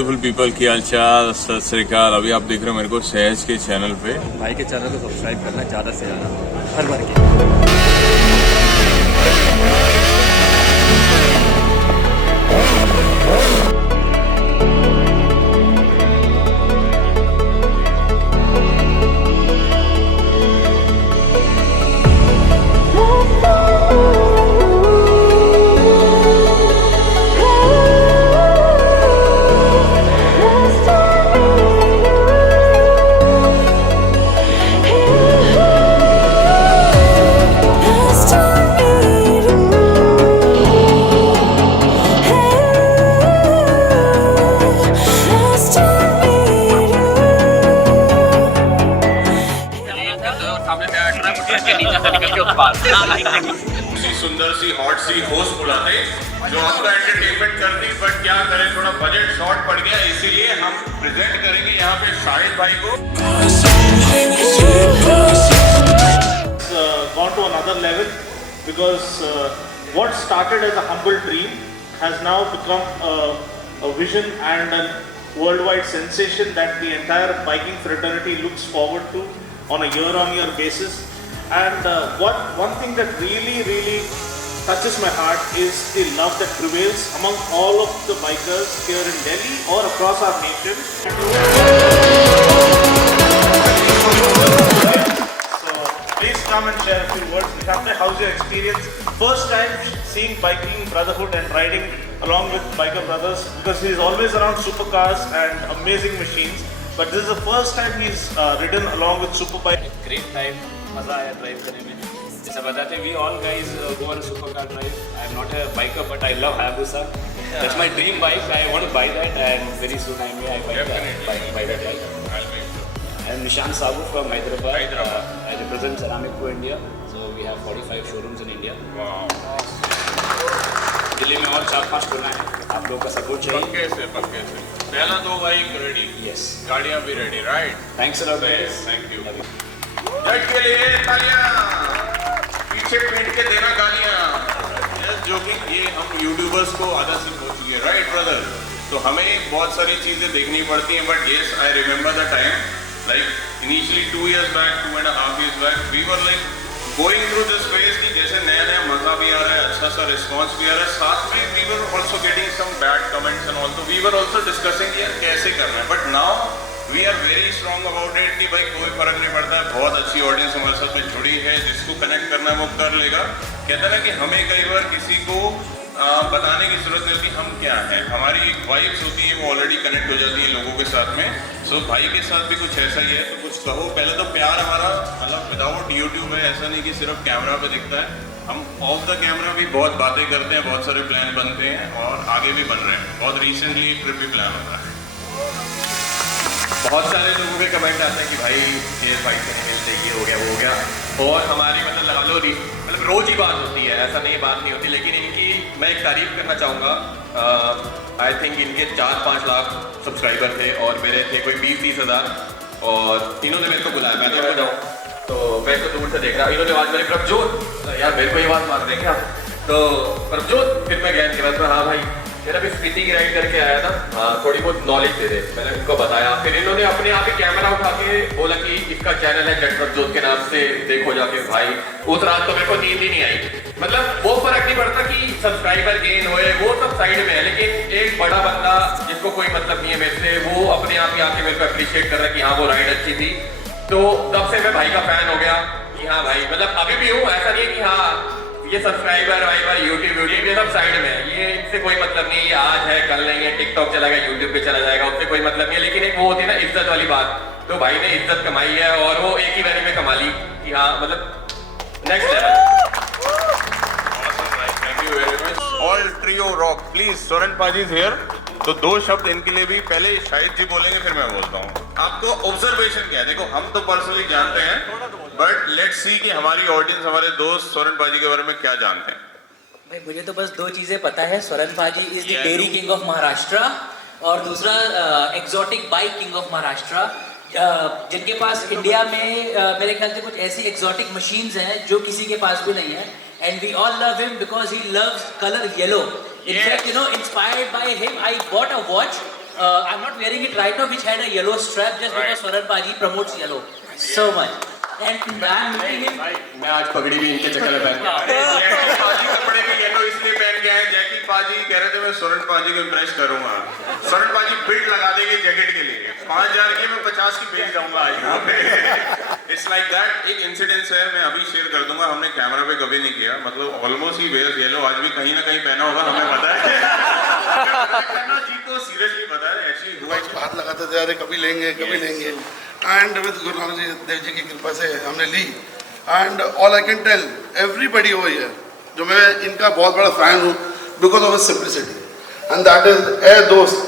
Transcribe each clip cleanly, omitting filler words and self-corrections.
Beautiful people की हालचाल, सत श्री अकाल। अभी आप देख रहे हो मेरे को सहज के चैनल पे। भाई के चैनल को सब्सक्राइब करना ज़्यादा से ज़्यादा, हर बार की। सुंदर सी हॉट सी होस्ट बुलाते जो आपका एंटरटेनमेंट करती, बट क्या करें, थोड़ा बजट शॉर्ट पड़ गया, इसीलिए हम प्रेजेंट करेंगे यहाँ पे शाहिद भाई को। Gone to another level because what started as a humble dream has now become a vision and a worldwide sensation that the entire biking fraternity looks forward to on a year-on-year basis. And one thing that really touches my heart is the love that prevails among all of the bikers here in Delhi or across our nation. So please come and share a few words. Nishant, how's your experience? First time seeing biking brotherhood and riding along with biker brothers, because he's always around supercars and amazing machines. But this is the first time he's ridden along with superbike. Great time, मज़ा आया drive करने में। जैसा बताते we all guys go on super car drive. I am not a biker but I love Hayabusa. That's my dream bike. I want to buy that and very soon I may buy that bike. I am Nishant Sabu from Hyderabad. I represent Ceramicco India. So we have 45 showrooms in India. Delhi में और 4-5 खुलना है, आप लोगों का support चाहिए। पक्के से पहला 2 बाइक रेडी, यस, गाड़ियाँ भी ready, right? Thanks a lot guys, thank you. जज के लिए तालियां, पीछे पीट के देना गालियां। यस जोकिंग, ये हम यूट्यूबर्स को आदत से हो चुकी है, राइट ब्रदर? तो हमें बहुत सारी चीज़ें देखनी पड़ती हैं, but yes I remember the time like initially 2 years back, 2.5 years back, we were like going through this phase कि जैसे नया नया मजा भी आ रहा है, अच्छा सा रिस्पॉन्स भी आ रहा है, साथ में we were also getting some bad comments and also we were also discussing यार कैसे करना है। But now we are very strong about it कि भाई कोई फर्क नहीं पड़ता है, बहुत अच्छी ऑडियंस हमारे साथ में जुड़ी है, जिसको कनेक्ट करना है वो कर लेगा। कहते हैं ना कि हमें कई बार किसी को बताने की जरूरत नहीं होती हम क्या हैं, हमारी एक वाइब्स होती है, वो ऑलरेडी कनेक्ट हो जाती है लोगों के साथ में। सो भाई के साथ भी कुछ ऐसा ही है, तो कुछ कहो। पहले तो प्यार हमारा मतलब विदाउट यूट्यूब है, ऐसा नहीं कि सिर्फ कैमरा पे दिखता है, हम ऑफ द कैमरा भी बहुत बातें करते हैं, बहुत सारे प्लान बनते हैं और आगे भी बन रहे हैं। बहुत रिसेंटली ट्रिप भी प्लान हो रहा है। बहुत सारे लोगों के कमेंट आते हैं कि भाई ये बाइक से नहीं मिलते, ये हो गया वो हो गया, और हमारी मतलब लगा लो मतलब रोज ही बात होती है, ऐसा नहीं बात नहीं होती। लेकिन इनकी मैं एक तारीफ करना चाहूँगा। आई थिंक इनके 4-5 लाख सब्सक्राइबर थे और मेरे थे कोई 20-30 हज़ार, और इन्होंने मेरे को बुलाया, मैं तो जाऊँ तो मैं तो दूर से देख रहा, इन्होंने आवाज़ मेरे प्रभजोत, यार मेरे को ही आवाज़ मार दें क्या, तो प्रभजोत। फिर मैं गया इनके बाद, हाँ भाई मेरा भी स्पीति की राइड करके आया था, थोड़ी बहुत नॉलेज दे दे, मैंने उनको बताया। फिर इन्होंने अपने आप ही कैमरा उठा के बोला कि इसका चैनल है जट प्रभजोत के नाम से, देखो जाके। भाई उस रात तो मेरे को नींद ही नहीं आई। मतलब वो फर्क नहीं पड़ता कि सब्सक्राइबर गेन होए, वो सब साइड में है, लेकिन एक बड़ा बंदा जिसको कोई मतलब नहीं है मेरे से, वो अपने आप ही आके मेरे को अप्रिशिएट कर रहा है कि हाँ वो राइड अच्छी थी। तो तब से मैं भाई का फैन हो गया कि हाँ भाई, मतलब अभी भी हूँ, ऐसा नहीं है कि हाँ ये सब्सक्राइबर वाइबर यूट्यूब ये सब साइड में है, ये इनसे कोई मतलब नहीं है, ये आज है कल नहीं है, टिकटॉक चला गया यूट्यूब पे चला जाएगा, उससे कोई मतलब नहीं है। लेकिन एक वो होती है ना इज्जत वाली बात, तो भाई ने इज्जत कमाई है और वो एक ही महीने में कमा ली कि हाँ मतलब next level. Thank you very much. All trio rock, please Soren पाजी इज हियर। तो 2 शब्द इनके लिए भी, पहले शाहिद जी बोलेंगे फिर मैं बोलता हूँ। आपको ऑब्जर्वेशन क्या है? देखो हम तो पर्सनली जानते हैं, बट लेट्स सी कि हमारी ऑडियंस, हमारे दोस्त सोरेन पाजी के बारे में क्या जानते हैं। भाई मुझे तो बस 2 चीजें पता है, सोरेन पाजी is the dairy king of Maharashtra, और दूसरा exotic bike king of Maharashtra, जिनके पास इंडिया में मेरे ख्याल से कुछ ऐसी एक्सोटिक मशीन्स हैं जो किसी के पास भी नहीं है। And we all love him because he loves colour yellow. In fact, you know, inspired by him, I bought a watch I'm not wearing it right now, which had a yellow strap, just because Swaran Paji promotes yellow so much. And I'm meeting him. मैं आज पगड़ी भी इनके चक्कर में पहन जैकी पाजी कपड़े भी येलो इसलिए पहन के आए, जैकी पाजी कह रहे थे मैं स्वर्ण पाजी को इम्प्रेस करूंगा, स्वर्ण पाजी बिड लगा देंगे जैकेट के लिए, 5,000 की मैं 50 की बेच जाऊंगा आज यहाँ पे। It's like that. एक इंसिडेंस है, मैं अभी शेयर कर दूंगा, हमने कैमरा पे कभी नहीं किया, मतलब ऑलमोस्ट ही वेयर्स येलो, आज भी कहीं ना कहीं पहना होगा, हमें पता है। खन्ना जी को सीरियसली पता है, एक्चुअली हुआ हाथ लगाते थे, अरे कभी लेंगे कभी लेंगे, एंड विद गुरु नानक देव जी की कृपा से हमने ली। And all I can tell everybody over here, जो मैं इनका बहुत बड़ा फैन हूँ, because of simplicity, and that is a दोस्त,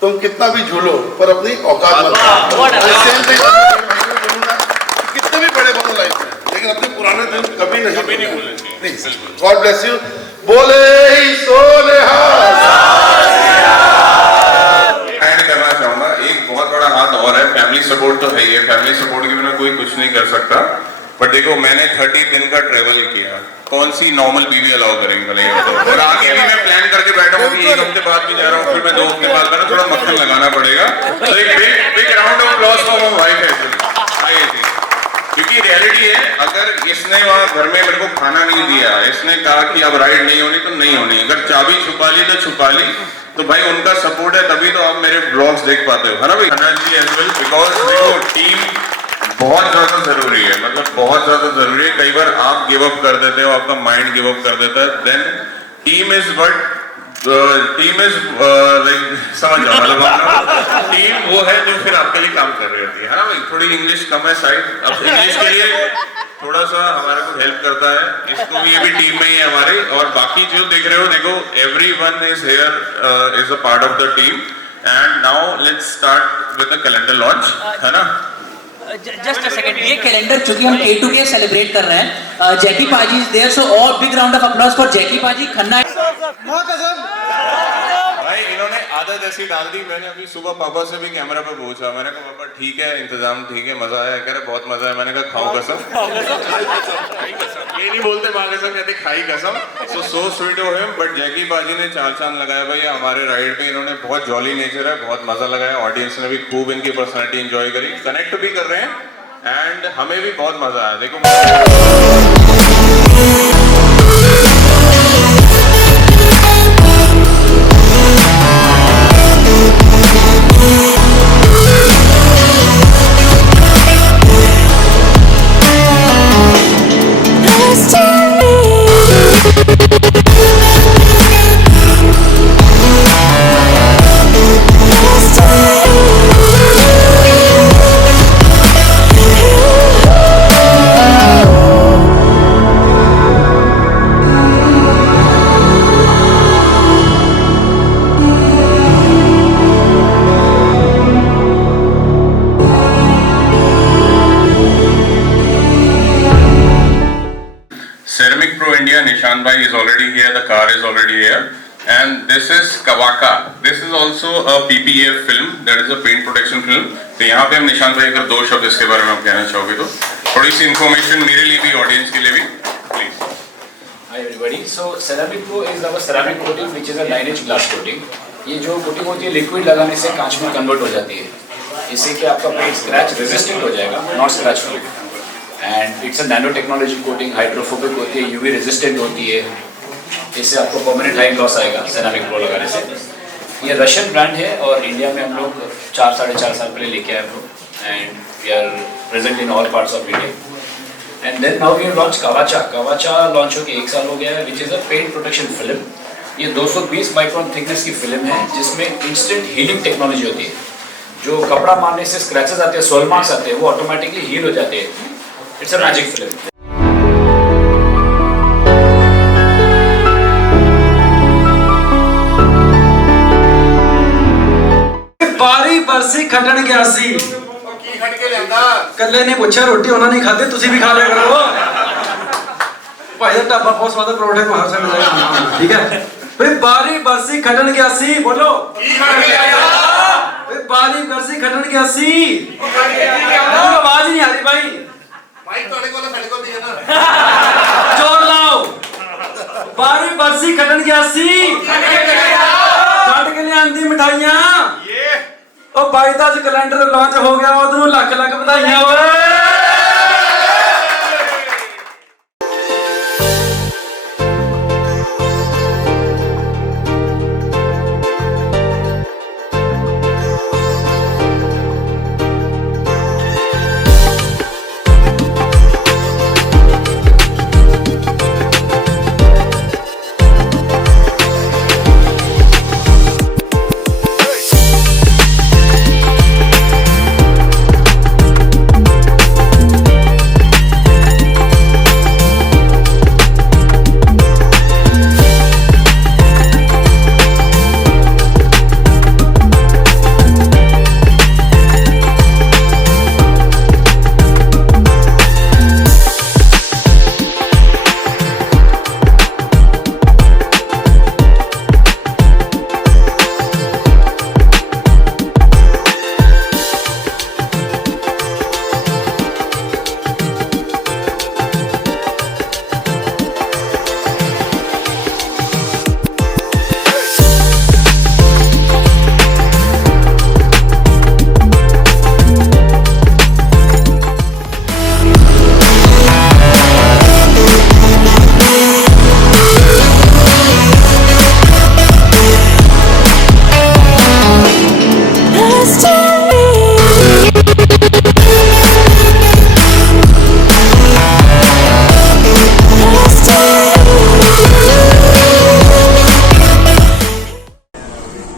तुम कितना भी झूलो पर अपनी औकात मत भूलना। सेम थिंग कितने भी बड़े बनो लाइफ में, लेकिन अपने पुराने दिन कभी नहीं भूलने चाहिए। Please, God bless you. बोले ही सोने ऐड करना चाहूंगा, एक बहुत बड़ा हाथ और है, फैमिली सपोर्ट तो है ही है, फैमिली सपोर्ट के बिना कोई कुछ नहीं कर सकता। बट देखो, मैंने 30 दिन का ट्रेवल किया, कौन सी नॉर्मल बीवी अलाउ करेंगे भले, और आगे भी मैं प्लान करके बैठा हूँ कि 1 हफ्ते बाद भी जा रहा हूँ, फिर मैं 2 हफ्ते बाद कर, थोड़ा मक्खन लगाना पड़ेगा। तो एक big round of applause for my wife है, क्योंकि रियलिटी है, अगर इसने वहाँ घर में मेरे को खाना नहीं दिया, इसने कहा कि अब राइड नहीं होनी तो नहीं होनी, अगर चाबी छुपा ली तो छुपा ली, तो भाई उनका सपोर्ट है तभी तो आप मेरे ब्लॉग्स देख पाते हो, है ना भाई? Khanna ji as well, because देखो टीम बहुत ज्यादा जरूरी है, मतलब बहुत ज्यादा जरूरी है। कई बार आप गिव अप कर देते हो, आपका माइंड गिव अप कर देता है, देन टीम इज लाइक, समझ जाओ, मतलब टीम वो है जो फिर आपके लिए काम कर रही होती है ना भाई? थोड़ी इंग्लिश कम है साइड, अब इंग्लिश के लिए थोड़ा सा हमारे को हेल्प करता है, इसको भी, ये भी टीम में ही है हमारे। और बाकी जो देख रहे हो, देखो everyone is here is a part of the team, and now let's start with the calendar launch, है ना? Just a second, ये कैलेंडर चूंकि हम K2K सेलिब्रेट कर रहे हैं, Jackie paaji is there, so all big round of applause for Jackie paaji. Khanna भाई इन्होंने आदत ऐसी डाल दी, मैंने अभी सुबह पापा से भी कैमरा पे पूछा, मैंने कहा पापा ठीक है, इंतजाम ठीक है, मजा आया? कह रहे बहुत मजा है। मैंने कहा खाओ कसम, ये नहीं बोलते माँ कसम, कहते खाई कसम। सो स्वीट हो हिम। बट जैकी बाजी ने 4 चांद लगाया भाई हमारे राइड पे, इन्होंने बहुत जॉली नेचर है, बहुत मजा लगाया, ऑडियंस ने भी खूब इनकी पर्सनैलिटी एंजॉय करी, कनेक्ट भी कर रहे हैं, एंड हमें भी बहुत मजा आया। देखो Ceramic Pro India, Nishan bhai is already here, the car is already here, and this is Kawaka. This is also a PPF film, that is a paint protection film. तो यहाँ पे हम निशान भाई अगर 2 शब्द इसके बारे में आप कहना चाहोगे तो थोड़ी सी इन्फॉर्मेशन मेरे लिए भी, ऑडियंस के लिए भी, please. Hi everybody. So Ceramic Pro is our ceramic coating, which is a 9-inch glass coating. ये जो कोटिंग होती है, लिक्विड लगाने से कांच में कन्वर्ट हो जाती है, इससे कि आपका पेंट स्क्रैच रेजिस्टेंट हो जाएगा, not scratch proof. And it's a nano technology coating, hydrophobic होती है, यूवी रेजिस्टेंट होती है, इससे आपको परमानेंट हाइट लॉस आएगा सेरामिक प्रो लगाने से। ये रशियन ब्रांड है और इंडिया में हम लोग 4-4.5 साल पहले लेके आए हम लोग, and we are present in all parts of India. And then now we have launch Kavacha launch होकर 1 साल हो गया है, which is a paint protection film. ये 220 माइक्रोन थिकनेस की फिल्म है, जिसमें इंस्टेंट हीलिंग टेक्नोलॉजी होती है। जो कपड़ा मारने से स्क्रैचेस आते हैं, सोल मार्क्स आते हैं, वो ऑटोमेटिकली हील हो जाते हैं। It's a magic film. बारी बरसी खटन गया सी, ਕੱਲੇ ਨੇ ਪੁੱਛਿਆ ਰੋਟੀ ਉਹਨਾਂ ਨੇ ਖਾਦੇ, ਤੁਸੀਂ ਵੀ ਖਾ ਲਿਆ ਕਰੋ। ਭਾਈ ਦਾ ਢਾਬਾ ਬਹੁਤ ਸਵਾਦ ਪਰੌਂਠੇ ਮਾਰ ਸਕਦੇ, ਠੀਕ ਹੈ ਬਈ। ਬਾਰੀ ਬਰਸੀ ਖਟਣ ਗਿਆ ਸੀ, ਬੋਲੋ ਕੀ ਖਟ ਗਿਆ ਬਈ। ਬਾਰੀ ਬਰਸੀ ਖਟਣ ਗਿਆ ਸੀ, ਆਵਾਜ਼ ਨਹੀਂ ਆ ਰਹੀ ਭਾਈ, ਮਾਈਕ ਤੁਹਾਡੇ ਕੋਲ ਸਾਡੇ ਕੋਲ ਨਹੀਂ ਹੈ ਨਾ, ਜ਼ੋਰ ਲਾਓ। ਬਾਰੀ ਬਰਸੀ ਖਟਣ ਗਿਆ ਸੀ, ਛੱਡ ਕੇ ਲਿਆਂਦੀ ਮਿਠਾਈਆਂ, 22 ਦਾ ਕੈਲੰਡਰ ਲਾਂਚ ਹੋ ਗਿਆ, ਉਹਨੂੰ ਲੱਖ ਲੱਖ ਵਧਾਈਆਂ ਓਏ।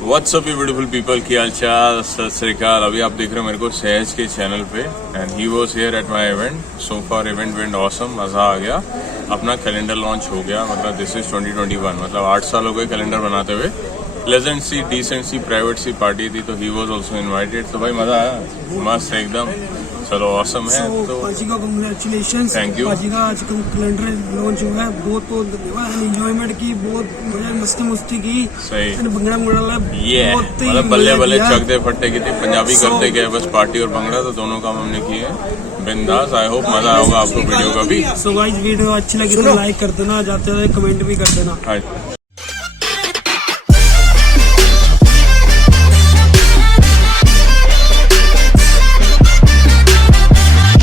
What's up you beautiful people, की हाल चाल, सत श्री अकाल। अभी आप देख रहे हो मेरे को सहज के चैनल पे and he was here at my event. So far event went awesome, मजा आ गया। अपना कैलेंडर लॉन्च हो गया, मतलब दिस इज 2021, मतलब 8 साल हो गए कैलेंडर बनाते हुए। प्लेजेंट सी, डिसेंट सी, प्राइवेट सी पार्टी थी, तो ही वाज आल्सो इनवाइटेड। तो भाई मजा आया, मस्त एकदम। चलो ऑसम है। तो पाजी का कांग्रेचुलेशंस। Thank you. पाजी का आज कैलेंडर लॉन्च हुआ है, बहुत बहुत धन्यवाद। एंजॉयमेंट की, बहुत मजा, मस्ती मुस्ती की। सही। भंगड़ा मुंगड़ा ये मतलब बल्ले बल्ले चकते फट्टे की थी, पंजाबी करते गए बस, पार्टी और भंगड़ा, तो दोनों काम हमने किए। बिंदास। आई होप मजा आएगा आपको वीडियो का भी। सो गाइस वीडियो अच्छी लगी तो लाइक कर देना, जाते हुए कमेंट भी कर देना। हाँ।